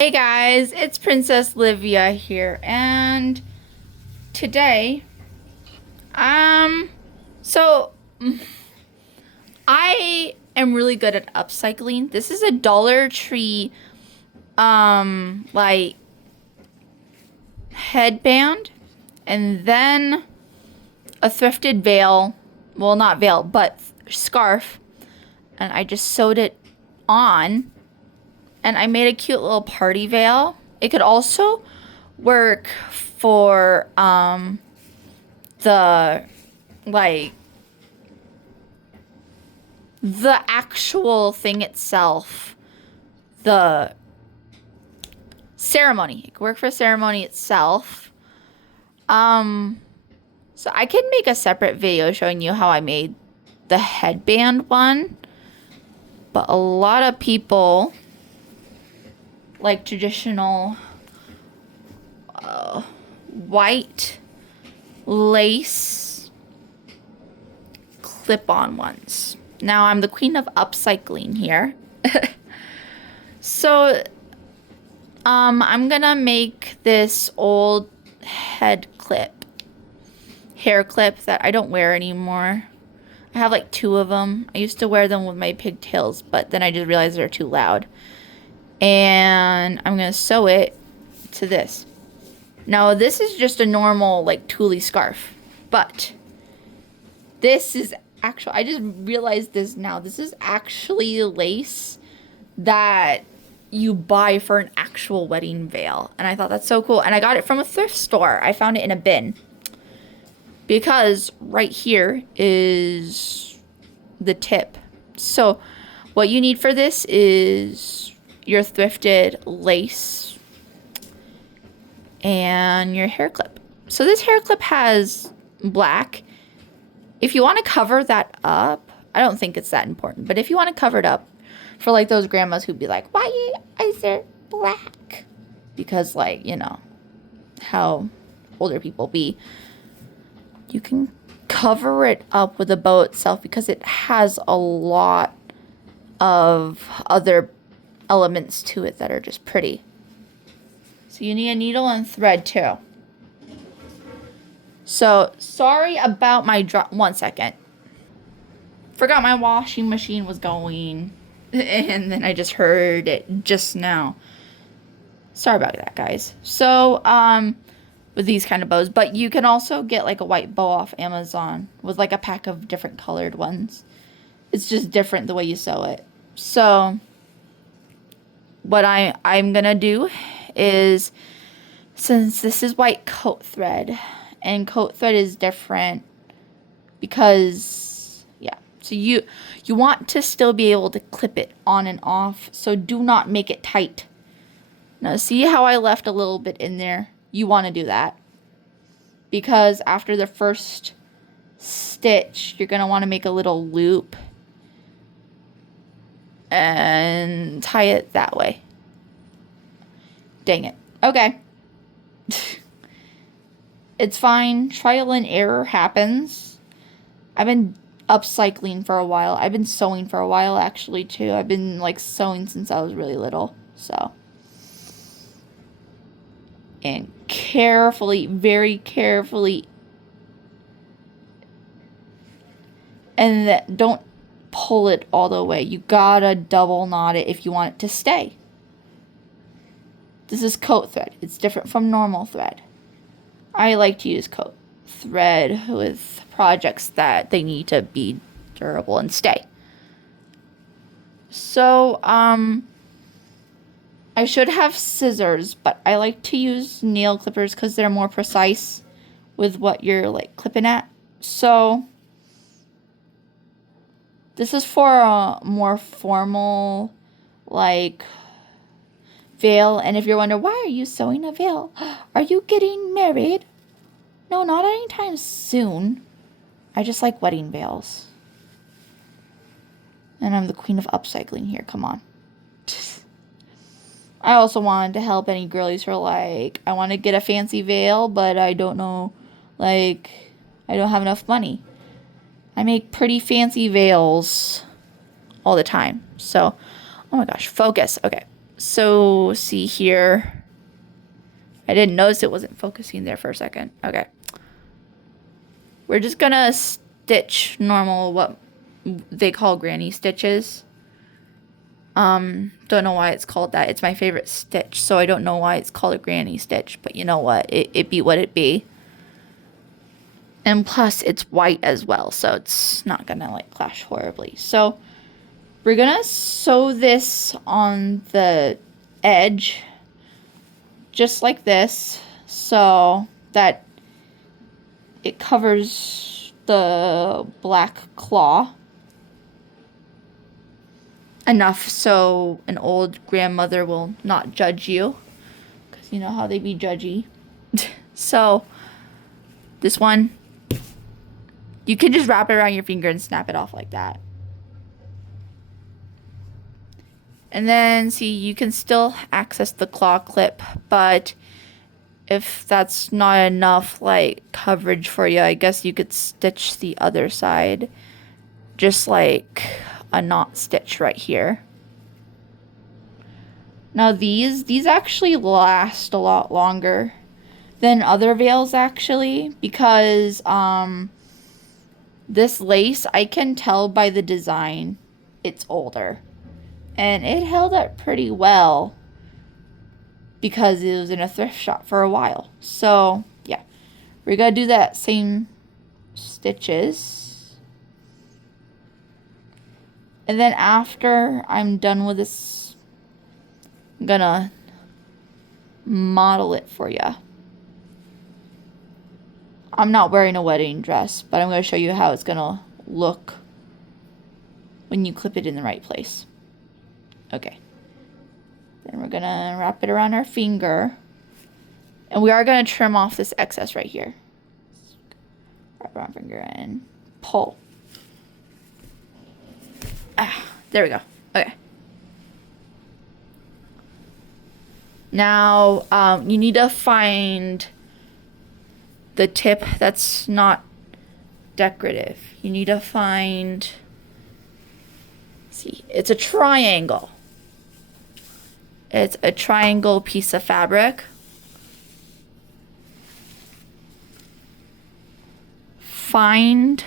Hey guys, it's Princess Livia here, and today, um, so I am really good at upcycling. This is a Dollar Tree, like headband, and then a thrifted veil. Well, not veil, but scarf, and I just sewed it on, and I made a cute little party veil. It could also work for, the like the actual thing itself, the ceremony. It could work for ceremony itself. Um, so I can make a separate video showing you how I made the headband one, but a lot of people like traditional white lace clip-on ones. Now I'm the queen of upcycling here. So I'm gonna make this old hair clip that I don't wear anymore. I have like two of them. I used to wear them with my pigtails, but then I just realized they're too loud. And I'm gonna sew it to this. Now this is just a normal like tulle scarf, but this is actually, I just realized this now. This is actually lace that you buy for an actual wedding veil. And I thought that's so cool. And I got it from a thrift store. I found it in a bin. Because right here is the tip. So what you need for this is your thrifted lace and your hair clip. So this hair clip has black. If you want to cover that up, I don't think it's that important, but if you want to cover it up for like those grandmas who'd be like, why is there black? Because like, you know, how older people be. You can cover it up with the bow itself because it has a lot of other elements to it that are just pretty. So you need a needle and thread too. So sorry about my drop. 1 second. Forgot my washing machine was going. And then I just heard it just now. Sorry about that, guys. So, with these kind of bows, but you can also get like a white bow off Amazon with like a pack of different colored ones. It's just different the way you sew it. So, what I'm gonna do is, since this is white coat thread, and coat thread is different because, yeah, so you want to still be able to clip it on and off, so do not make it tight. Now see how I left a little bit in there? You want to do that because after the first stitch, you're going to want to make a little loop and tie it that way. Dang it. Okay. It's fine. Trial and error happens. I've been upcycling for a while. I've been sewing for a while actually too. I've been like sewing since I was really little. So, and carefully, very carefully, and don't pull it all the way. You gotta double knot it if you want it to stay. This is coat thread. It's different from normal thread. I like to use coat thread with projects that they need to be durable and stay. So, I should have scissors, but I like to use nail clippers because they're more precise with what you're like clipping at. So this is for a more formal like veil. And if you're wondering, why are you sewing a veil? Are you getting married? No, not anytime soon. I just like wedding veils. And I'm the queen of upcycling here. Come on. I also wanted to help any girlies who are like, I want to get a fancy veil, but I don't know, like, I don't have enough money. I make pretty fancy veils all the time. So, oh my gosh, focus. Okay. So see here. I didn't notice it wasn't focusing there for a second. Okay. We're just gonna stitch normal, what they call granny stitches. Don't know why it's called that. It's my favorite stitch, so I don't know why it's called a granny stitch, but you know what? It be what it be. And plus, it's white as well, so it's not gonna like clash horribly. So we're gonna sew this on the edge, just like this, so that it covers the black claw enough so an old grandmother will not judge you, because you know how they be judgy. So this one, you can just wrap it around your finger and snap it off like that. And then see, you can still access the claw clip, but if that's not enough like coverage for you, I guess you could stitch the other side, just like a knot stitch right here. Now these actually last a lot longer than other veils actually, because this lace, I can tell by the design it's older, and it held up pretty well because it was in a thrift shop for a while. So yeah, we're gonna do that same stitches, and then after I'm done with this, I'm gonna model it for you. I'm not wearing a wedding dress, but I'm gonna show you how it's gonna look when you clip it in the right place. Okay. Then we're gonna wrap it around our finger. And we are gonna trim off this excess right here. Wrap around finger and pull. Ah, there we go. Okay. Now, you need to find the tip that's not decorative. You need to find, see, it's a triangle. It's a triangle piece of fabric. Find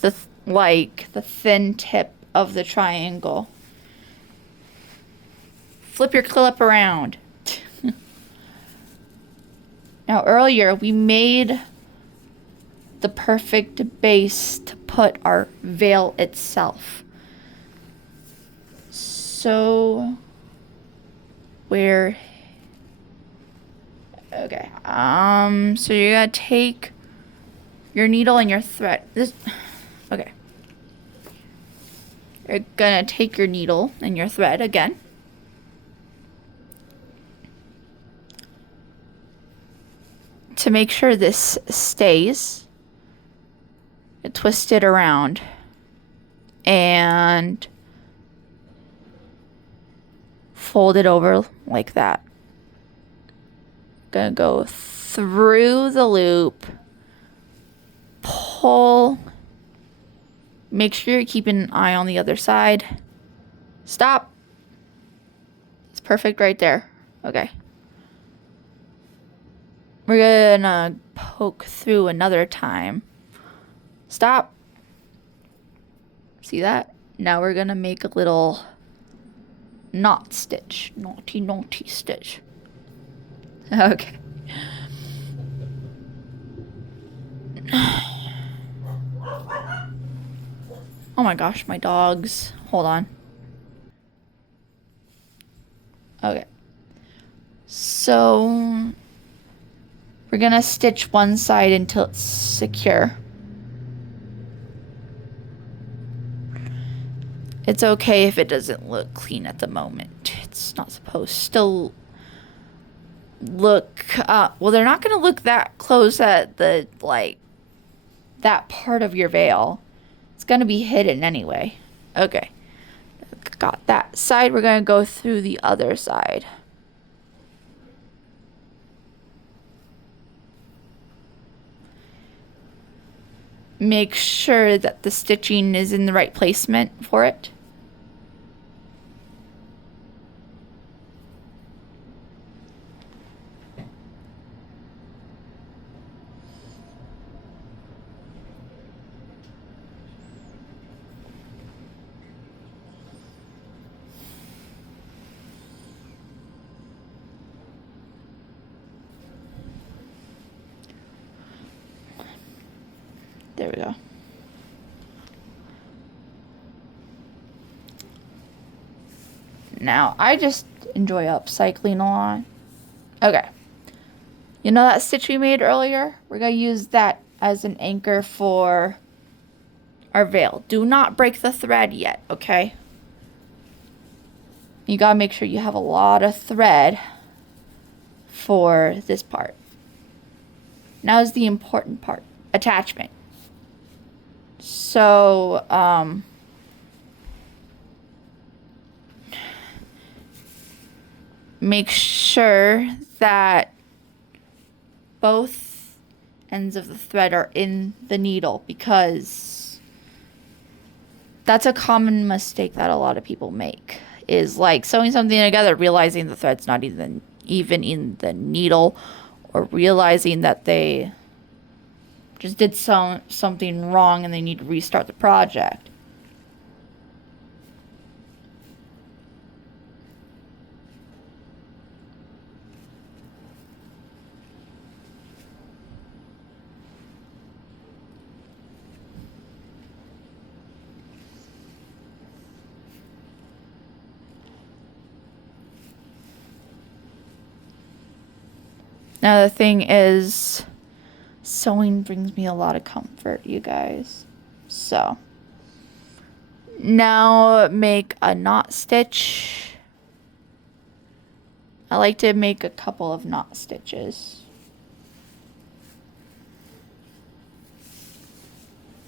the the thin tip of the triangle. Flip your clip around. Now earlier we made the perfect base to put our veil itself. So okay, so you're gonna take your needle and your thread. Okay. You're gonna take your needle and your thread again. To make sure this stays, twist it around and fold it over like that. Gonna go through the loop, pull, make sure you're keeping an eye on the other side. Stop. It's perfect right there. Okay. We're gonna poke through another time. Stop. See that? Now we're gonna make a little knot stitch. Naughty stitch. Okay. Oh my gosh, my dogs. Hold on. Okay. So we're gonna stitch one side until it's secure. It's okay if it doesn't look clean at the moment. It's not supposed to look, well, they're not gonna look that close at the, that part of your veil. It's gonna be hidden anyway. Okay. Got that side. We're gonna go through the other side. Make sure that the stitching is in the right placement for it. There we go. Now, I just enjoy upcycling a lot. Okay. You know that stitch we made earlier? We're going to use that as an anchor for our veil. Do not break the thread yet, okay? You got to make sure you have a lot of thread for this part. Now is the important part. Attachment. So, make sure that both ends of the thread are in the needle, because that's a common mistake that a lot of people make, is like sewing something together, realizing the thread's not even in the needle, or realizing that they just did something wrong and they need to restart the project. Now the thing is, sewing brings me a lot of comfort, you guys. So, now make a knot stitch. I like to make a couple of knot stitches.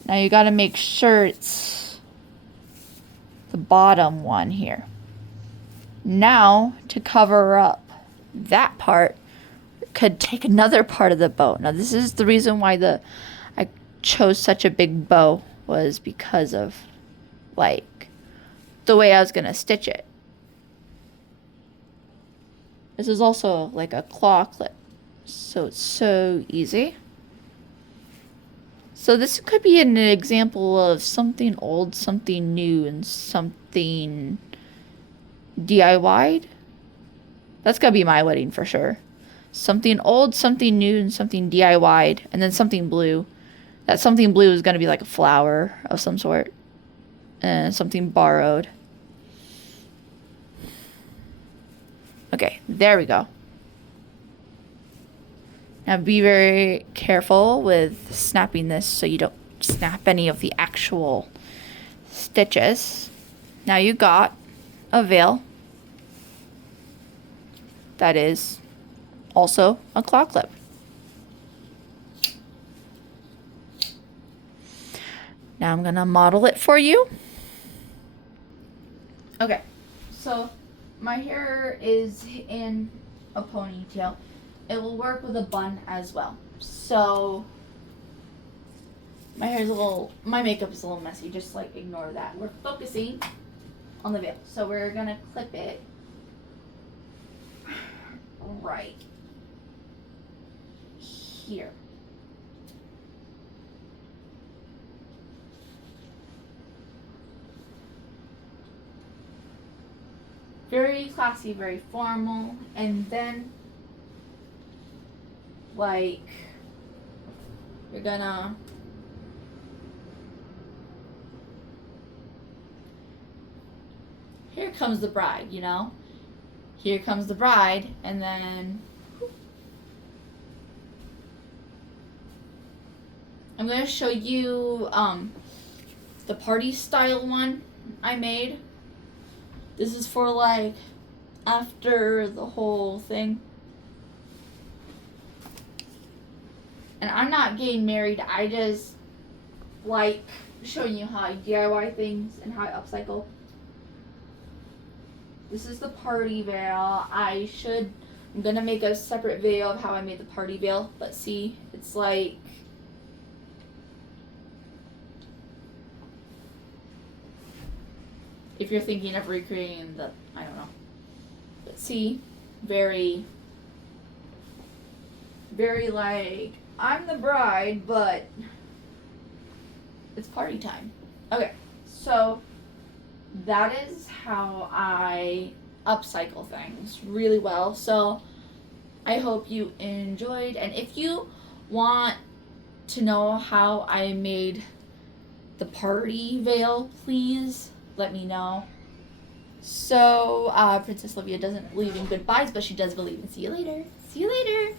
Now you got to make sure it's the bottom one here. Now, to cover up that part, could take another part of the bow. Now this is the reason why I chose such a big bow, was because of like the way I was gonna stitch it. This is also like a claw clip, so it's so easy. So this could be an example of something old, something new, and something DIY'd. That's gotta be my wedding for sure. Something old, something new, and something DIY'd, and then something blue. That something blue is going to be like a flower of some sort, and something borrowed. Okay, there we go. Now be very careful with snapping this so you don't snap any of the actual stitches. Now you got a veil that is also a claw clip. Now I'm gonna model it for you. Okay, so my hair is in a ponytail. It will work with a bun as well. So my makeup is a little messy, just like ignore that. We're focusing on the veil. So we're gonna clip it right here. Very classy, very formal, and then like you're gonna here comes the bride, you know? Here comes the bride, and then I'm going to show you the party style one I made. This is for like after the whole thing. And I'm not getting married. I just like showing you how I DIY things and how I upcycle. This is the party veil. I'm going to make a separate video of how I made the party veil. But see, it's like if you're thinking of recreating the, I don't know. But see, very like, I'm the bride, but it's party time. Okay, so that is how I upcycle things really well. So I hope you enjoyed, and if you want to know how I made the party veil, please let me know. So, Princess Olivia doesn't believe in goodbyes, but she does believe in see you later. See you later.